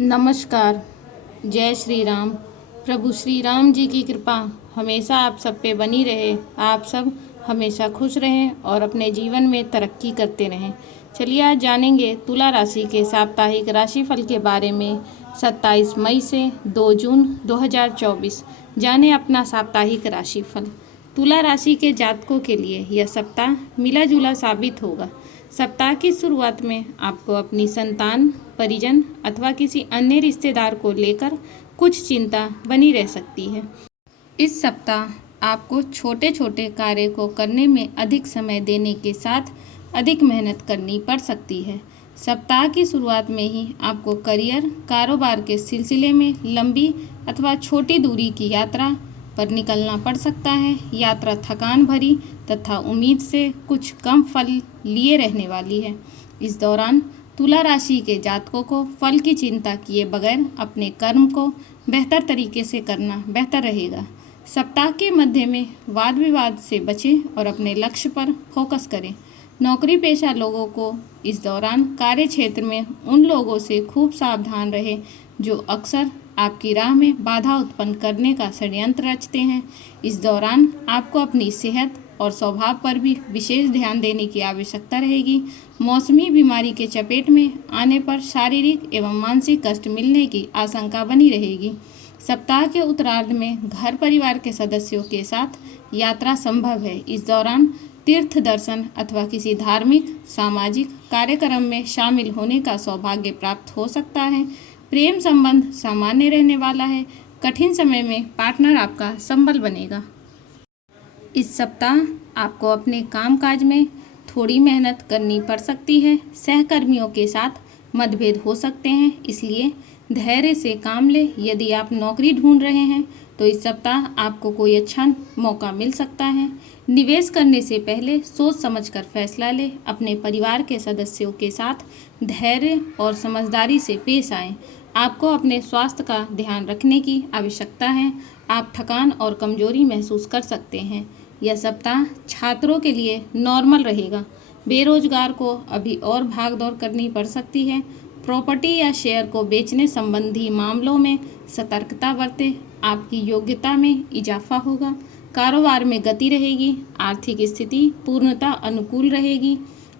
नमस्कार। जय श्री राम। प्रभु श्री राम जी की कृपा हमेशा आप सब पे बनी रहे। आप सब हमेशा खुश रहें और अपने जीवन में तरक्की करते रहें। चलिए आज जानेंगे तुला राशि के साप्ताहिक राशिफल के बारे में। 27 मई से 2 जून 2024 जाने अपना साप्ताहिक राशिफल। तुला राशि के जातकों के लिए यह सप्ताह मिला जुला साबित होगा। सप्ताह की शुरुआत में आपको अपनी संतान, परिजन अथवा किसी अन्य रिश्तेदार को लेकर कुछ चिंता बनी रह सकती है। इस सप्ताह आपको छोटे छोटे कार्य को करने में अधिक समय देने के साथ अधिक मेहनत करनी पड़ सकती है। सप्ताह की शुरुआत में ही आपको करियर, कारोबार के सिलसिले में लंबी अथवा छोटी दूरी की यात्रा पर निकलना पड़ सकता है। यात्रा थकान भरी तथा उम्मीद से कुछ कम फल लिए रहने वाली है। इस दौरान तुला राशि के जातकों को फल की चिंता किए बगैर अपने कर्म को बेहतर तरीके से करना बेहतर रहेगा। सप्ताह के मध्य में वाद विवाद से बचें और अपने लक्ष्य पर फोकस करें। नौकरी पेशा लोगों को इस दौरान कार्य क्षेत्र में उन लोगों से खूब सावधान रहें जो अक्सर आपकी राह में बाधा उत्पन्न करने का षड्यंत्र रचते हैं। इस दौरान आपको अपनी सेहत और स्वभाव पर भी विशेष ध्यान देने की आवश्यकता रहेगी। मौसमी बीमारी के चपेट में आने पर शारीरिक एवं मानसिक कष्ट मिलने की आशंका बनी रहेगी। सप्ताह के उत्तरार्ध में घर परिवार के सदस्यों के साथ यात्रा संभव है। इस दौरान तीर्थ दर्शन अथवा किसी धार्मिक सामाजिक कार्यक्रम में शामिल होने का सौभाग्य प्राप्त हो सकता है। प्रेम संबंध सामान्य रहने वाला है। कठिन समय में पार्टनर आपका संबल बनेगा। इस सप्ताह आपको अपने कामकाज में थोड़ी मेहनत करनी पड़ सकती है। सहकर्मियों के साथ मतभेद हो सकते हैं, इसलिए धैर्य से काम लें। यदि आप नौकरी ढूंढ रहे हैं तो इस सप्ताह आपको कोई अच्छा मौका मिल सकता है। निवेश करने से पहले सोच समझकर फैसला लें। अपने परिवार के सदस्यों के साथ धैर्य और समझदारी से पेश आएं। आपको अपने स्वास्थ्य का ध्यान रखने की आवश्यकता है। आप थकान और कमजोरी महसूस कर सकते हैं। यह सप्ताह छात्रों के लिए नॉर्मल रहेगा। बेरोजगार को अभी और भागदौड़ करनी पड़ सकती है। प्रॉपर्टी या शेयर को बेचने संबंधी मामलों में सतर्कता बरतें। आपकी योग्यता में इजाफा होगा। कारोबार में गति रहेगी। आर्थिक स्थिति पूर्णतः अनुकूल रहेगी।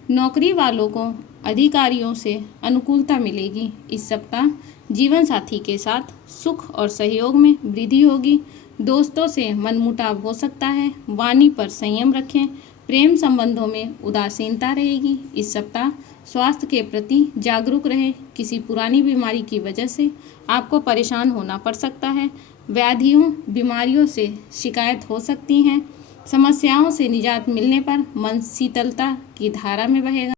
नौकरी वालों को अधिकारियों से अनुकूलता मिलेगी। इस सप्ताह जीवन साथी के साथ सुख और सहयोग में वृद्धि होगी। दोस्तों से मनमुटाव हो सकता है। वाणी पर संयम रखें। प्रेम संबंधों में उदासीनता रहेगी। इस सप्ताह स्वास्थ्य के प्रति जागरूक रहें। किसी पुरानी बीमारी की वजह से आपको परेशान होना पड़ सकता है। व्याधियों बीमारियों से शिकायत हो सकती हैं। समस्याओं से निजात मिलने पर मन शीतलता की धारा में बहेगा।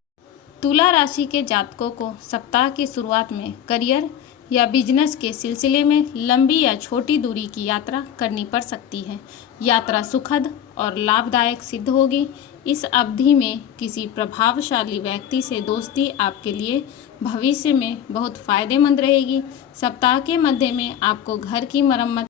तुला राशि के जातकों को सप्ताह की शुरुआत में करियर या बिजनेस के सिलसिले में लंबी या छोटी दूरी की यात्रा करनी पड़ सकती है। यात्रा सुखद और लाभदायक सिद्ध होगी। इस अवधि में किसी प्रभावशाली व्यक्ति से दोस्ती आपके लिए भविष्य में बहुत फायदेमंद रहेगी। सप्ताह के मध्य में आपको घर की मरम्मत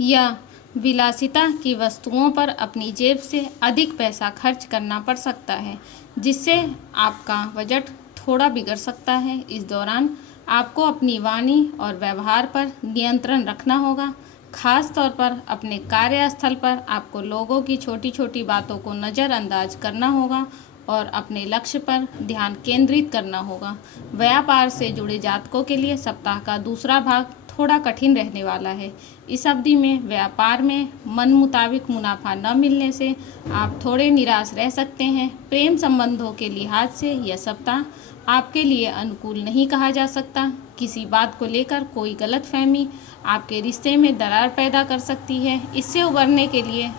या विलासिता की वस्तुओं पर अपनी जेब से अधिक पैसा खर्च करना पड़ सकता है, जिससे आपका बजट थोड़ा बिगड़ सकता है। इस दौरान आपको अपनी वाणी और व्यवहार पर नियंत्रण रखना होगा। खास तौर पर अपने कार्यस्थल पर आपको लोगों की छोटी छोटी बातों को नज़रअंदाज करना होगा और अपने लक्ष्य पर ध्यान केंद्रित करना होगा। व्यापार से जुड़े जातकों के लिए सप्ताह का दूसरा भाग थोड़ा कठिन रहने वाला है। इस अवधि में व्यापार में मन मुताबिक मुनाफा न मिलने से आप थोड़े निराश रह सकते हैं। प्रेम संबंधों के लिहाज से यह सप्ताह आपके लिए अनुकूल नहीं कहा जा सकता। किसी बात को लेकर कोई गलतफहमी आपके रिश्ते में दरार पैदा कर सकती है। इससे उबरने के लिए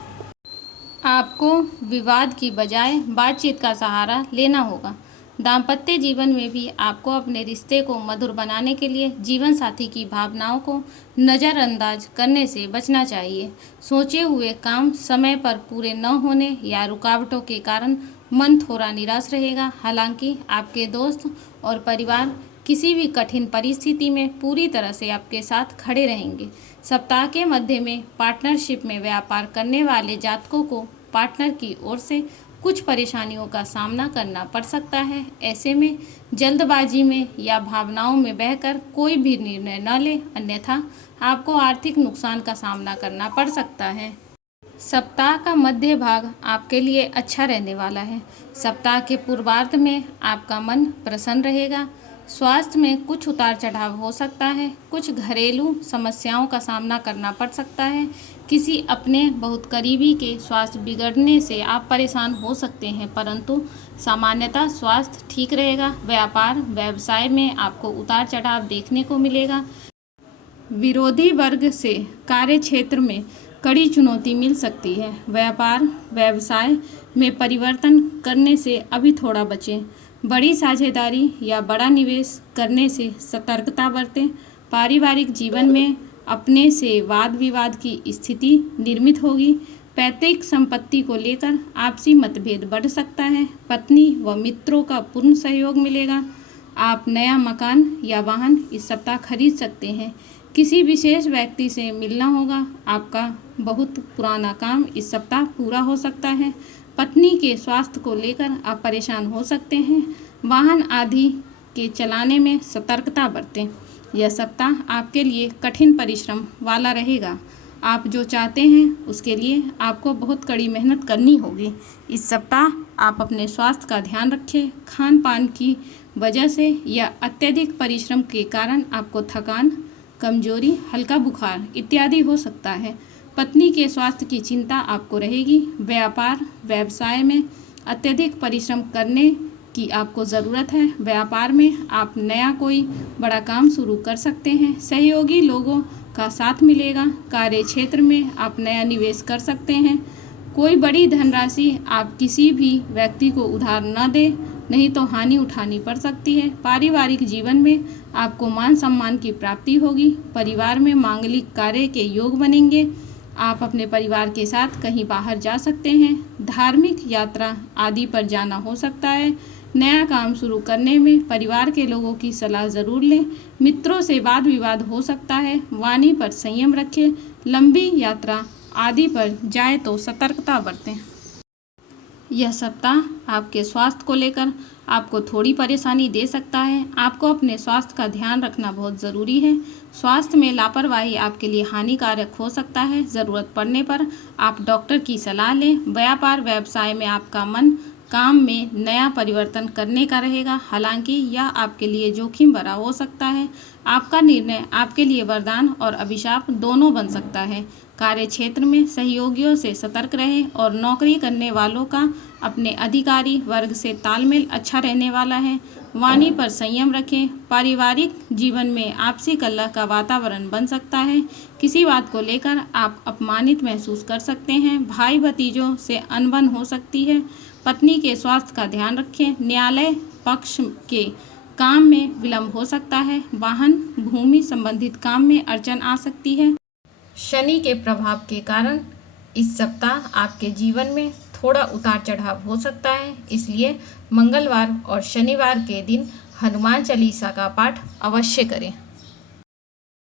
आपको विवाद की बजाय बातचीत का सहारा लेना होगा। दाम्पत्य जीवन में भी आपको अपने रिश्ते को मधुर बनाने के लिए जीवन साथी की भावनाओं को नज़रअंदाज करने से बचना चाहिए। सोचे हुए काम समय पर पूरे न होने या रुकावटों के कारण मन थोड़ा निराश रहेगा। हालांकि आपके दोस्त और परिवार किसी भी कठिन परिस्थिति में पूरी तरह से आपके साथ खड़े रहेंगे। सप्ताह के मध्य में पार्टनरशिप में व्यापार करने वाले जातकों को पार्टनर की ओर से कुछ परेशानियों का सामना करना पड़ सकता है। ऐसे में जल्दबाजी में या भावनाओं में बहकर कोई भी निर्णय न लें, अन्यथा आपको आर्थिक नुकसान का सामना करना पड़ सकता है। सप्ताह का मध्य भाग आपके लिए अच्छा रहने वाला है। सप्ताह के पूर्वार्ध में आपका मन प्रसन्न रहेगा। स्वास्थ्य में कुछ उतार चढ़ाव हो सकता है। कुछ घरेलू समस्याओं का सामना करना पड़ सकता है। किसी अपने बहुत करीबी के स्वास्थ्य बिगड़ने से आप परेशान हो सकते हैं, परंतु सामान्यतः स्वास्थ्य ठीक रहेगा। व्यापार व्यवसाय में आपको उतार चढ़ाव देखने को मिलेगा। विरोधी वर्ग से कार्य क्षेत्र में कड़ी चुनौती मिल सकती है। व्यापार व्यवसाय में परिवर्तन करने से अभी थोड़ा बचें। बड़ी साझेदारी या बड़ा निवेश करने से सतर्कता बरतें। पारिवारिक जीवन में अपने से वाद विवाद की स्थिति निर्मित होगी। पैतृक संपत्ति को लेकर आपसी मतभेद बढ़ सकता है। पत्नी व मित्रों का पूर्ण सहयोग मिलेगा। आप नया मकान या वाहन इस सप्ताह खरीद सकते हैं। किसी विशेष व्यक्ति से मिलना होगा। आपका बहुत पुराना काम इस सप्ताह पूरा हो सकता है। पत्नी के स्वास्थ्य को लेकर आप परेशान हो सकते हैं। वाहन आदि के चलाने में सतर्कता बरतें। यह सप्ताह आपके लिए कठिन परिश्रम वाला रहेगा। आप जो चाहते हैं उसके लिए आपको बहुत कड़ी मेहनत करनी होगी। इस सप्ताह आप अपने स्वास्थ्य का ध्यान रखें। खान पान की वजह से या अत्यधिक परिश्रम के कारण आपको थकान, कमजोरी, हल्का बुखार इत्यादि हो सकता है। पत्नी के स्वास्थ्य की चिंता आपको रहेगी। व्यापार व्यवसाय में अत्यधिक परिश्रम करने की आपको ज़रूरत है। व्यापार में आप नया कोई बड़ा काम शुरू कर सकते हैं। सहयोगी लोगों का साथ मिलेगा। कार्य क्षेत्र में आप नया निवेश कर सकते हैं। कोई बड़ी धनराशि आप किसी भी व्यक्ति को उधार न दें, नहीं तो हानि उठानी पड़ सकती है। पारिवारिक जीवन में आपको मान सम्मान की प्राप्ति होगी। परिवार में मांगलिक कार्य के योग बनेंगे। आप अपने परिवार के साथ कहीं बाहर जा सकते हैं। धार्मिक यात्रा आदि पर जाना हो सकता है। नया काम शुरू करने में परिवार के लोगों की सलाह ज़रूर लें। मित्रों से वाद विवाद हो सकता है। वाणी पर संयम रखें। लंबी यात्रा आदि पर जाए तो सतर्कता बरतें। यह सप्ताह आपके स्वास्थ्य को लेकर आपको थोड़ी परेशानी दे सकता है। आपको अपने स्वास्थ्य का ध्यान रखना बहुत ज़रूरी है। स्वास्थ्य में लापरवाही आपके लिए हानिकारक हो सकता है। ज़रूरत पड़ने पर आप डॉक्टर की सलाह लें। व्यापार व्यवसाय में आपका मन काम में नया परिवर्तन करने का रहेगा। हालांकि यह आपके लिए जोखिम भरा हो सकता है। आपका निर्णय आपके लिए वरदान और अभिशाप दोनों बन सकता है। कार्य क्षेत्र में सहयोगियों से सतर्क रहें और नौकरी करने वालों का अपने अधिकारी वर्ग से तालमेल अच्छा रहने वाला है। वाणी पर संयम रखें। पारिवारिक जीवन में आपसी कलह का वातावरण बन सकता है। किसी बात को लेकर आप अपमानित महसूस कर सकते हैं। भाई भतीजों से अनबन हो सकती है। पत्नी के स्वास्थ्य का ध्यान रखें। न्यायालय पक्ष के काम में विलंब हो सकता है। वाहन भूमि संबंधित काम में अड़चन आ सकती है। शनि के प्रभाव के कारण इस सप्ताह आपके जीवन में थोड़ा उतार चढ़ाव हो सकता है। इसलिए मंगलवार और शनिवार के दिन हनुमान चालीसा का पाठ अवश्य करें।